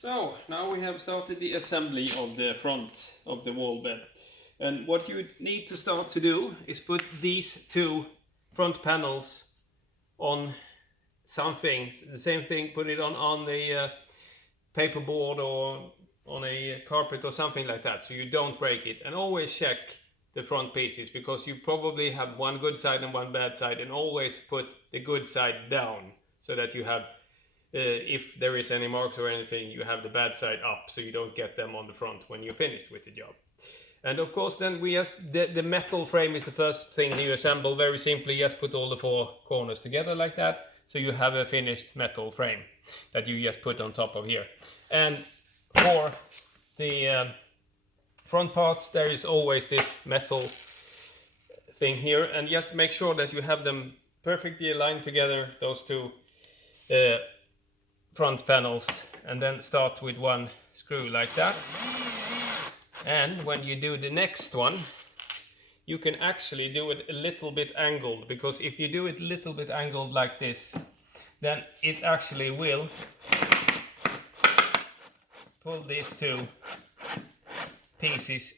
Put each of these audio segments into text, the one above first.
So now we have started the assembly of the front of the wall bed, and what you need to start to do is put these two front panels on something. The same thing, put it on the paperboard or on a carpet or something like that, so you don't break it. And always check the front pieces, because you probably have one good side and one bad side, and always put the good side down so that you have if there is any marks or anything, you have the bad side up, so you don't get them on the front when you're finished with the job. And of course then we just, the metal frame is the first thing you assemble. Very simply, just put all the four corners together like that, so you have a finished metal frame that you just put on top of here. And for the front parts, there is always this metal thing here, and just make sure that you have them perfectly aligned together, those two front panels, and then start with one screw like that. And when you do the next one, you can actually do it a little bit angled, because if you do it a little bit angled like this, then it actually will pull these two pieces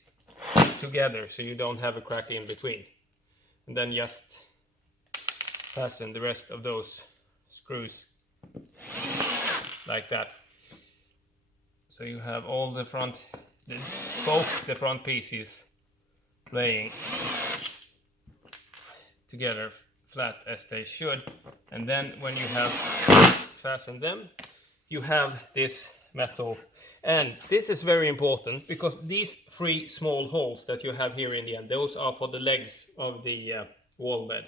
together, so you don't have a crack in between. And then just fasten the rest of those screws like that, so you have all the front, both the front pieces laying together flat as they should. And then when you have fastened them, you have this metal. And this is very important, because these three small holes that you have here in the end, those are for the legs of the wall bed.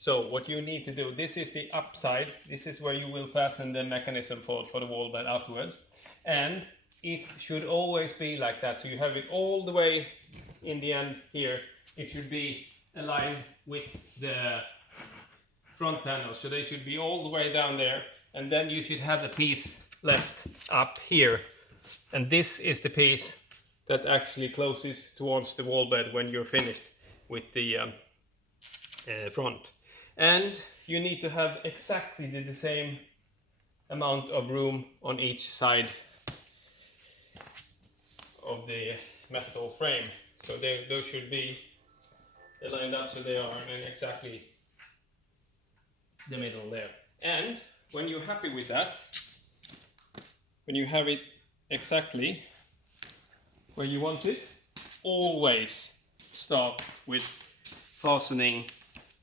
So what you need to do, this is the upside, this is where you will fasten the mechanism for the wall bed afterwards. And it should always be like that, so you have it all the way in the end here. It should be aligned with the front panel, so they should be all the way down there. And then you should have the piece left up here. And this is the piece that actually closes towards the wall bed when you're finished with the front. And you need to have exactly the same amount of room on each side of the metal frame. So those should be lined up so they are in exactly the middle there. And when you're happy with that, when you have it exactly where you want it, always start with fastening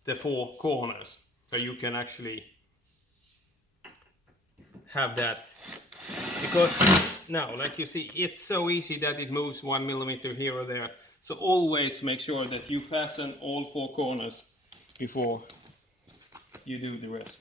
the four corners, so you can actually have that. Because now, like you see, it's so easy that it moves 1 millimeter here or there. So always make sure that you fasten all four corners before you do the rest.